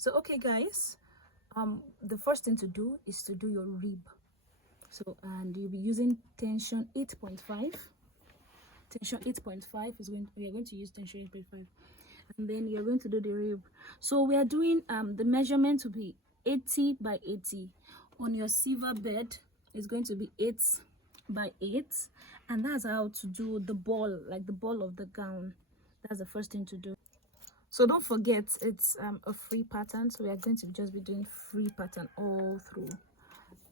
So okay guys, the first thing to do is to do your rib. So and you'll be using tension 8.5. Tension 8.5 is going, we are going to use tension 8.5, and then you're going to do the rib. So we are doing the measurement to be 80 by 80. On your silver bed it's going to be 8 by 8, and that's how to do the ball, like the ball of the gown. That's the first thing to do. So don't forget, it's a free pattern, so we are going to just be doing free pattern all through.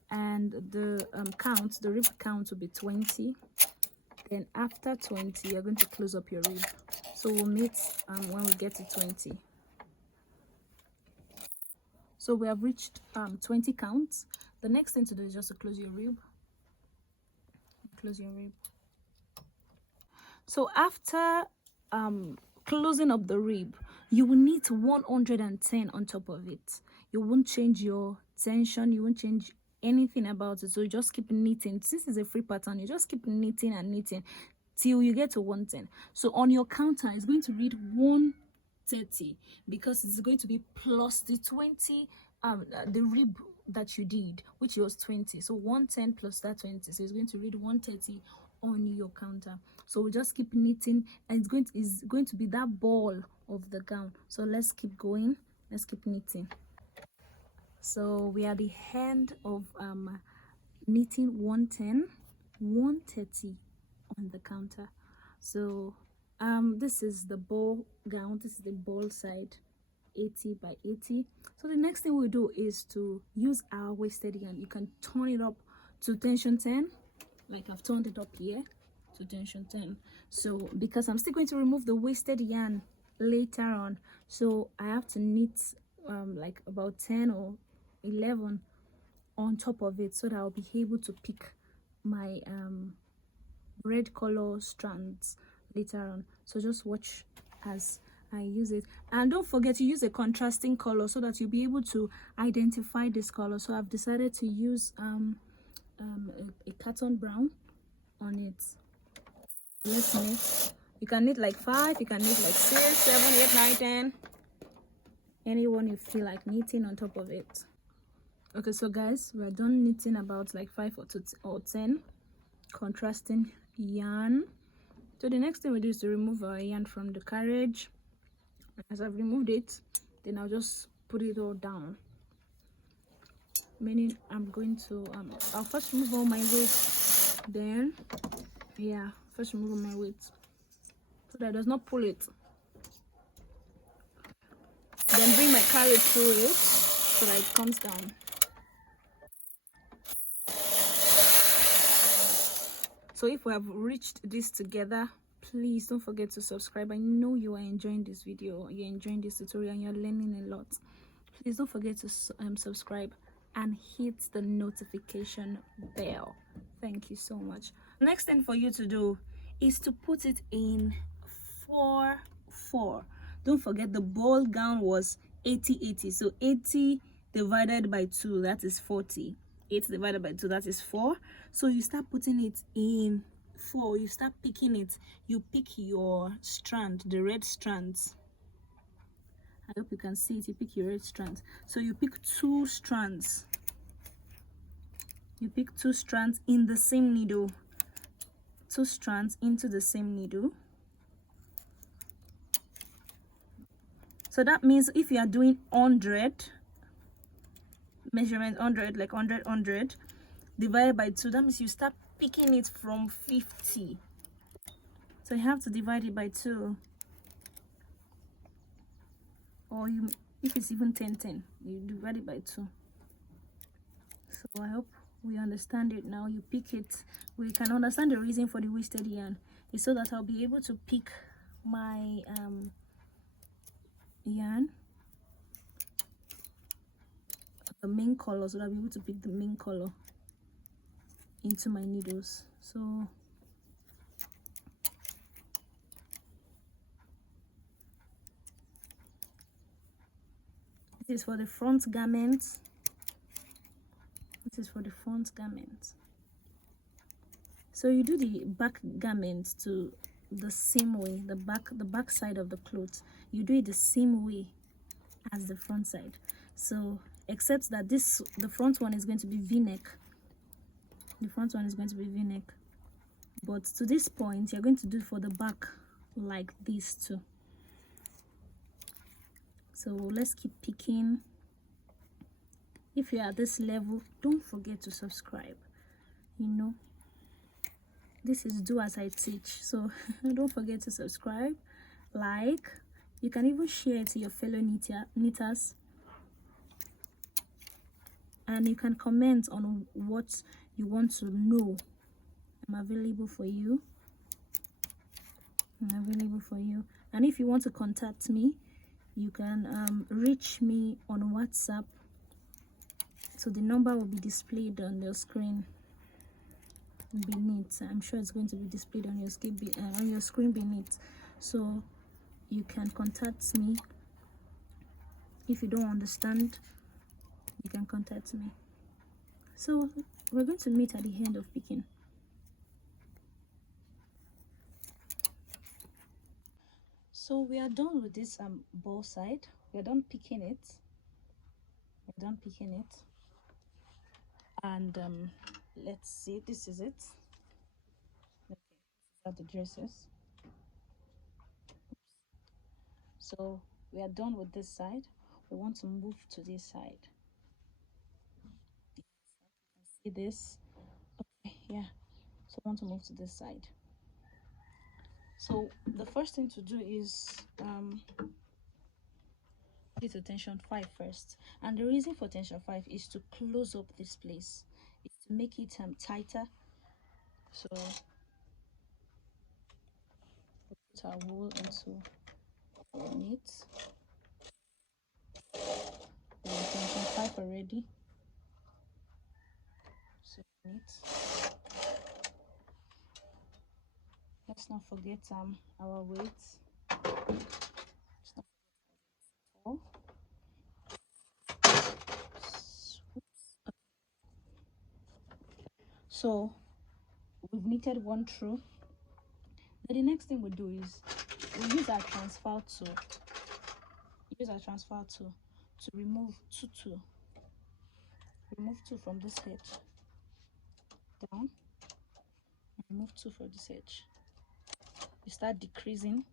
And the count, the rib count will be 20. Then after 20 you're going to close up your rib. So we'll meet when we get to 20. So we have reached 20 counts. The next thing to do is just to close your rib. Close your rib. So after closing up the rib, you will need 110 on top of it. You won't change your tension, you won't change anything about it. So you just keep knitting. This is a free pattern, you just keep knitting and knitting till you get to 110. So on your counter it's going to read 130 because it's going to be plus the 20 the rib that you did, which was 20. So 110 plus that 20, so it's going to read 130 on your counter. So we just keep knitting, and it's going to be that ball of the gown. So let's keep going, let's keep knitting. So we are at the end of knitting 110, 130 on the counter. So this is the ball gown, this is the ball side, 80 by 80. So the next thing we do is to use our wasted yarn. You can turn it up to tension 10, like I've turned it up here to tension 10. So because I'm still going to remove the wasted yarn later on, so I have to knit like about 10 or 11 on top of it, so that I'll be able to pick my red color strands later on. So just watch as I use it, and don't forget to use a contrasting color so that you'll be able to identify this color. So I've decided to use a cotton brown on it. Let's knit. You can knit like 5, you can knit like 6, 7, 8, 9, 10, anyone you feel like knitting on top of it. Okay, so guys, we're done knitting about like 5 or 10 contrasting yarn. So the next thing we do is to remove our yarn from the carriage. As I've removed it, then I'll just put it all down, meaning I'm going to I'll first remove all my weight, then first remove all my weight so that it does not pull it, then bring my carriage through it so that it comes down. So if we have reached this together, please don't forget to subscribe. I know you are enjoying this video, you're enjoying this tutorial, and you're learning a lot. Please don't forget to subscribe and hit the notification bell. Thank you so much. Next thing for you to do is to put it in 4/4. Don't forget the ball gown was 80/80, so 80 divided by 2, that is 40. 8 divided by 2, that is 4. So you start putting it in 4, you start picking it, you pick your strand, the red strands. I hope you can see it. You pick your red strands. So you pick 2 strands. You pick 2 strands in the same needle. 2 strands into the same needle. So that means if you are doing 100 measurement, 100, like 100 divided by 2, that means you start picking it from 50. So you have to divide it by 2. Or if it's even 10, you divide it by 2. So I hope we understand it now. You pick it, we can understand the reason for the wasted yarn is so that I'll be able to pick my yarn, the main color, so that I'll be able to pick the main color into my needles. So this is for the front garment. This is for the front garment. So you do the back garment to the same way, the back side of the clothes. You do it the same way as the front side. So except that the front one is going to be v-neck. The front one is going to be v-neck, but to this point you're going to do for the back like this too. So let's keep picking. If you're at this level, don't forget to subscribe. You know, this is do as I teach, so don't forget to subscribe, like. You can even share it to your fellow knitters, and you can comment on what you want to know. I'm available for you. I'm available for you. And if you want to contact me, you can reach me on WhatsApp. So the number will be displayed on your screen beneath. I'm sure it's going to be displayed on your screen beneath. So you can contact me. If you don't understand, you can contact me. So we're going to meet at the end of picking. So we are done with this ball side. We're done picking it. We're done picking it. And let's see, this is it. Okay, these are the dresses. So we are done with this side. We want to move to this side. See this? Okay, yeah. So I want to move to this side. So the first thing to do is put it to tension 5 first. And the reason for tension 5 is to close up this place. It's to make it tighter. So we put our wool into the knit. We're in tension 5 already. So knit. Let's not forget our weights. So we've knitted one through. Then the next thing we do is we use our transfer tool. To remove two. Remove 2 from this edge. Down. Remove 2 from this edge. You start decreasing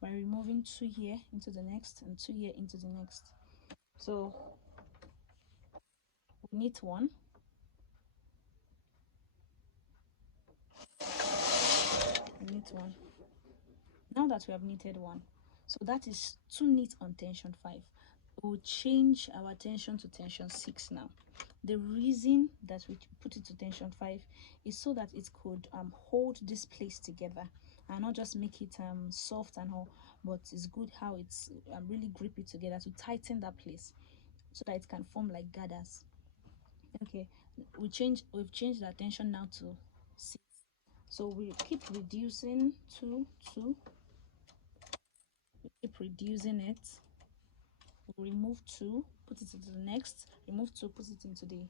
by removing 2 here into the next and 2 here into the next. So we knit 1. We knit 1. Now that we have knitted 1, so that is 2 knit on tension 5. We'll change our tension to tension 6 now. The reason that we put it to tension 5 is so that it could hold this place together and not just make it soft and all, but it's good how it's really grip it together to tighten that place so that it can form like gathers. Okay, we've changed the tension now to 6. So we keep reducing 2. We keep reducing it. We remove 2, put it into the next, remove 2, put it into the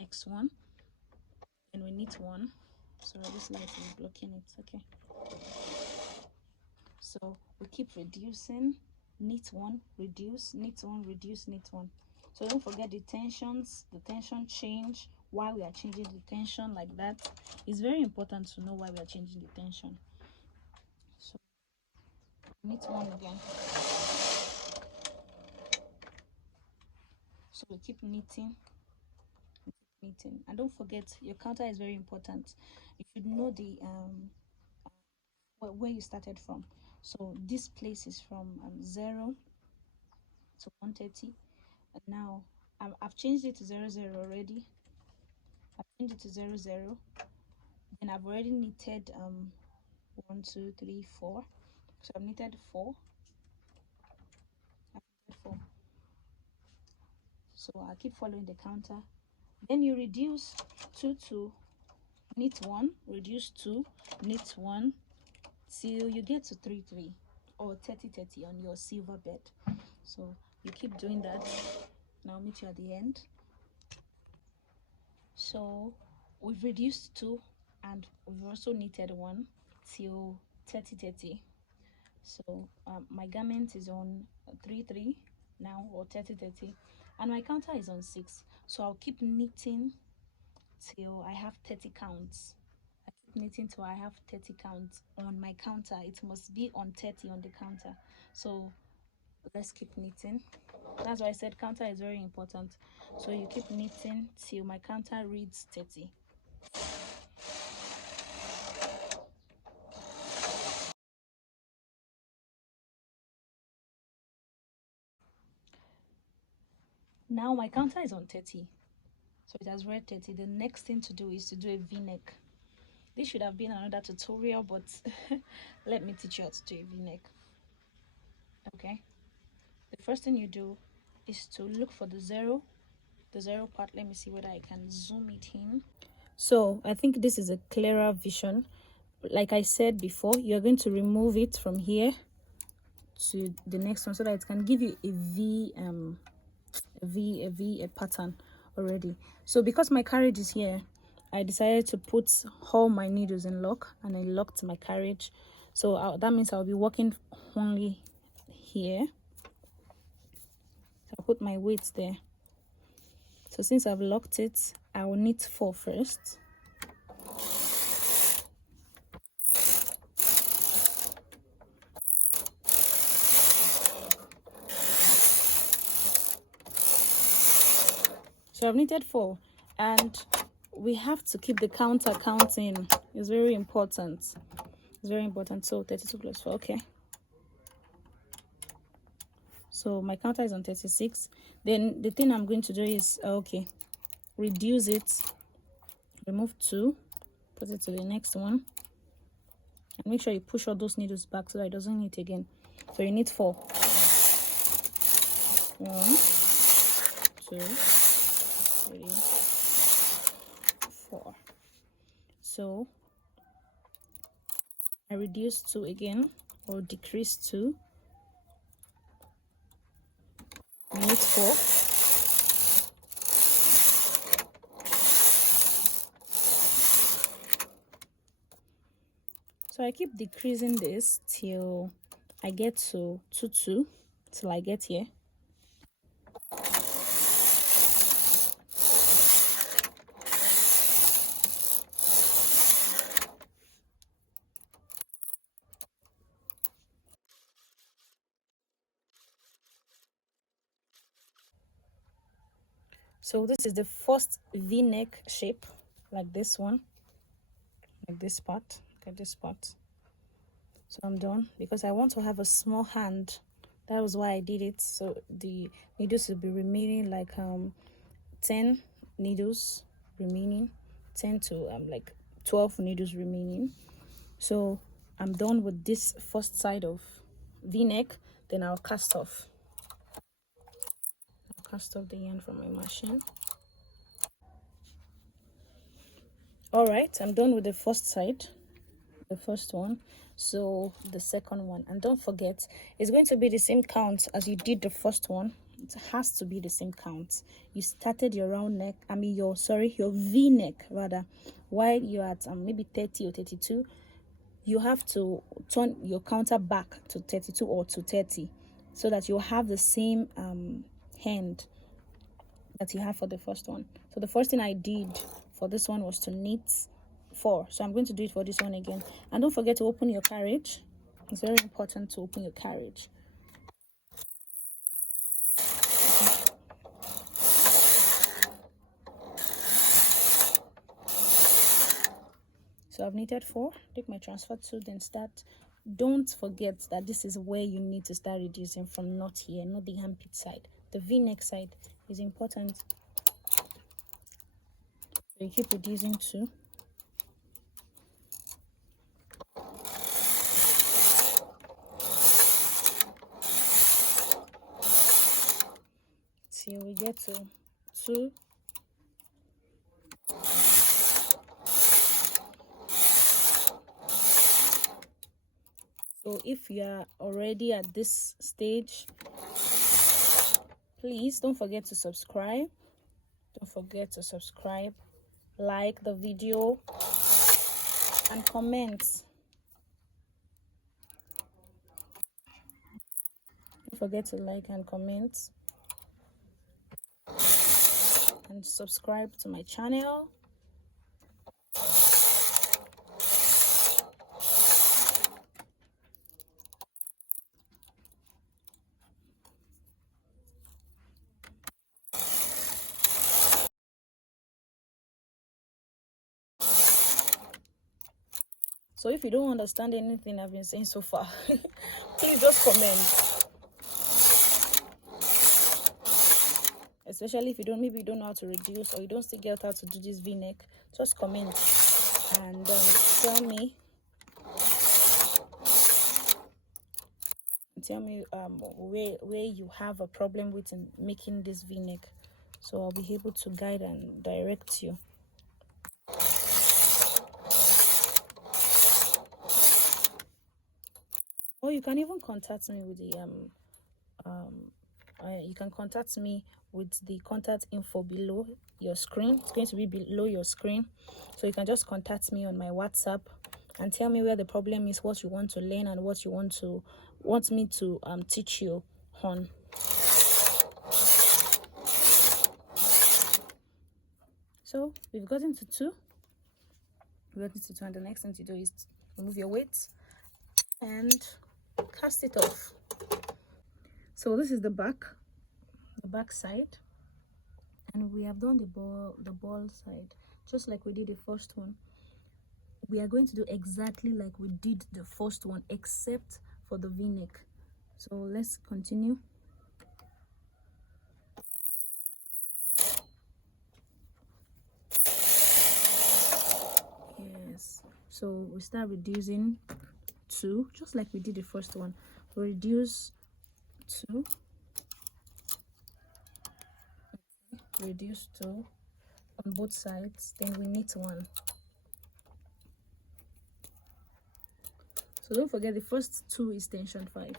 next one, and we knit 1. Sorry, this light is blocking it. Okay, so we keep reducing, knit 1, reduce, knit 1, reduce, knit 1. So don't forget the tension change, why we are changing the tension like that. It's very important to know why we are changing the tension. So knit 1 again. So we keep knitting, and don't forget your counter is very important. You should know the where you started from. So this place is from 0 to 130, and now I've changed it to 00 already. I've changed it to 00. Then I've already knitted 1 2 3 4. So I've knitted 4. So I'll keep following the counter. Then you reduce 2 to knit 1, reduce 2, knit 1 till you get to 3 3 or 30 30 on your silver bed. So you keep doing that. Now I'll meet you at the end. So we've reduced 2 and we've also knitted 1 till 30 30. So my garment is on 3 3. now, or 30 30, and my counter is on 6. So I'll keep knitting till I have 30 counts. I keep knitting till I have 30 counts on my counter. It must be on 30 on the counter. So let's keep knitting. That's why I said counter is very important. So you keep knitting till my counter reads 30. Now my counter is on 30. So it has read 30. The next thing to do is to do a v-neck. This should have been another tutorial, but let me teach you how to do a v-neck. Okay, the first thing you do is to look for the zero part. Let me see whether I can zoom it in. So I think this is a clearer vision. Like I said before, you're going to remove it from here to the next one so that it can give you a pattern already. So because my carriage is here, I decided to put all my needles in lock, and I locked my carriage. So that means I'll be working only here. So I'll put my weights there. So since I've locked it, I will knit 4 first. So I've knitted 4, and we have to keep the counter counting. It's very important. It's very important. So 32 plus 4. Okay. So my counter is on 36. Then the thing I'm going to do is reduce it, remove 2, put it to the next one, and make sure you push all those needles back so that it doesn't knit again. So you knit 4. 1, 2, 3, 4. So I reduce 2 again, or decrease 2. Knit 4. So I keep decreasing this till I get to 2 2, till I get here. So this is the first v-neck shape, like this one, like this part. Look at this part. So I'm done because I want to have a small hand. That was why I did it. So the needles will be remaining like 10 needles remaining, 10 to like 12 needles remaining. So I'm done with this first side of v-neck. Then I'll cast off. I'll cast off the yarn from my machine. All right, I'm done with the first side, the first one. So the second one, and don't forget, it's going to be the same count as you did the first one. It has to be the same count. You started your round neck, your v-neck rather, while you're at maybe 30 or 32. You have to turn your counter back to 32 or to 30 so that you'll have the same hand that you have for the first one. So the first thing I did for this one was to knit 4. So I'm going to do it for this one again. And don't forget to open your carriage. It's very important to open your carriage. So I've knitted 4. Take my transfer tool, then start. Don't forget that this is where you need to start reducing from, not here, not the armpit side. The v-neck side is important. So you keep reducing 2. Till we get to 2. So if you are already at this stage, please don't forget to subscribe. Don't forget to subscribe, like the video, and comment. Don't forget to like and comment and subscribe to my channel. So if you don't understand anything I've been saying so far, please just comment. Especially if maybe you don't know how to reduce, or you don't still get how to do this v-neck, just comment and tell me where you have a problem with in making this v-neck, so I'll be able to guide and direct you. Or you can even contact me with the you can contact me with the contact info below your screen. It's going to be below your screen, so you can just contact me on my WhatsApp and tell me where the problem is, what you want to learn, and what you want me to teach you on. So we've gotten to 2. And the next thing to do is remove your weight and cast it off. So this is the back side, and we have done the ball side just like we did the first one. We are going to do exactly like we did the first one, except for the v-neck. So let's continue. Yes, so we start reducing 2 just like we did the first one. We reduce 2, reduce 2 on both sides, then we knit 1. So don't forget the first 2 is tension 5.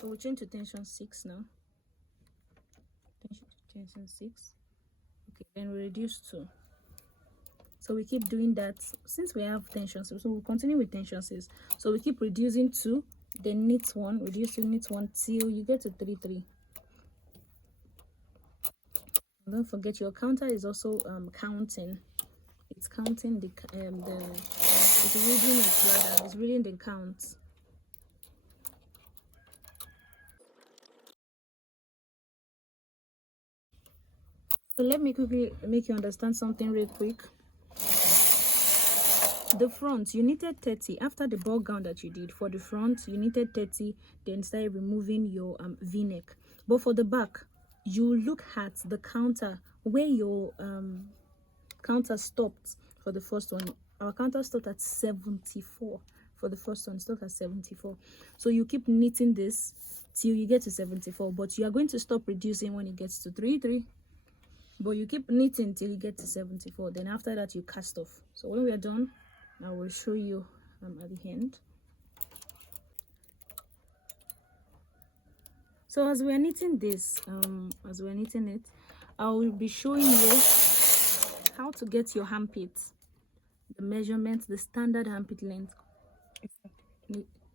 So we'll change to tension 6 now. Tension 6. Okay, then we reduce 2. So we keep doing that since we have tension 6. So we'll continue with tension 6. So we keep reducing 2, then knit 1, reduce 2, knit 1 till you get to 3 3. And don't forget your counter is also counting. It's counting it's reading it, rather it's reading the count. So let me quickly make you understand something real quick. The front, you knitted 30 after the ball gown that you did. For the front, you knitted 30, then started removing your v-neck. But for the back, you look at the counter where your counter stopped for the first one. Our counter stopped at 74. For the first one, stopped at 74. So you keep knitting this till you get to 74, but you are going to stop reducing when it gets to 3 3. But you keep knitting till you get to 74. Then after that, you cast off. So when we are done, I will show you at the end. So as we are knitting this, as we are knitting it, I will be showing you how to get your armpit, the measurement, the standard armpit length.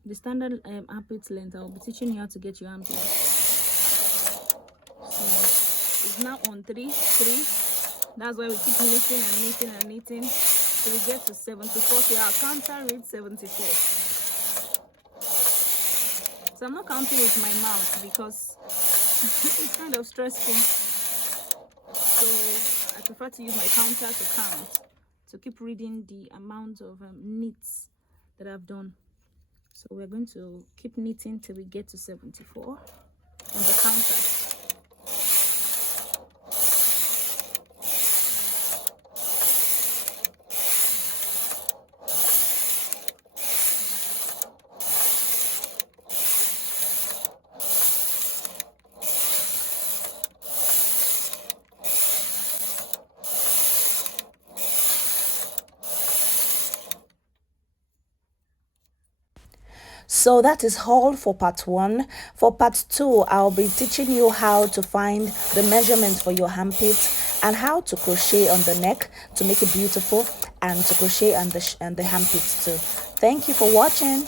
The standard armpit length. I will be teaching you how to get your armpit. So it's now on 3 3. That's why we keep knitting and knitting and knitting till we get to 74. So our counter reads 74. So I'm not counting with my mouth because it's kind of stressful. So I prefer to use my counter to count, to keep reading the amount of knits that I've done. So we're going to keep knitting till we get to 74 on the counter. So that is all for part 1. For part 2, I'll be teaching you how to find the measurement for your armpit and how to crochet on the neck to make it beautiful, and to crochet on the armpits too. Thank you for watching.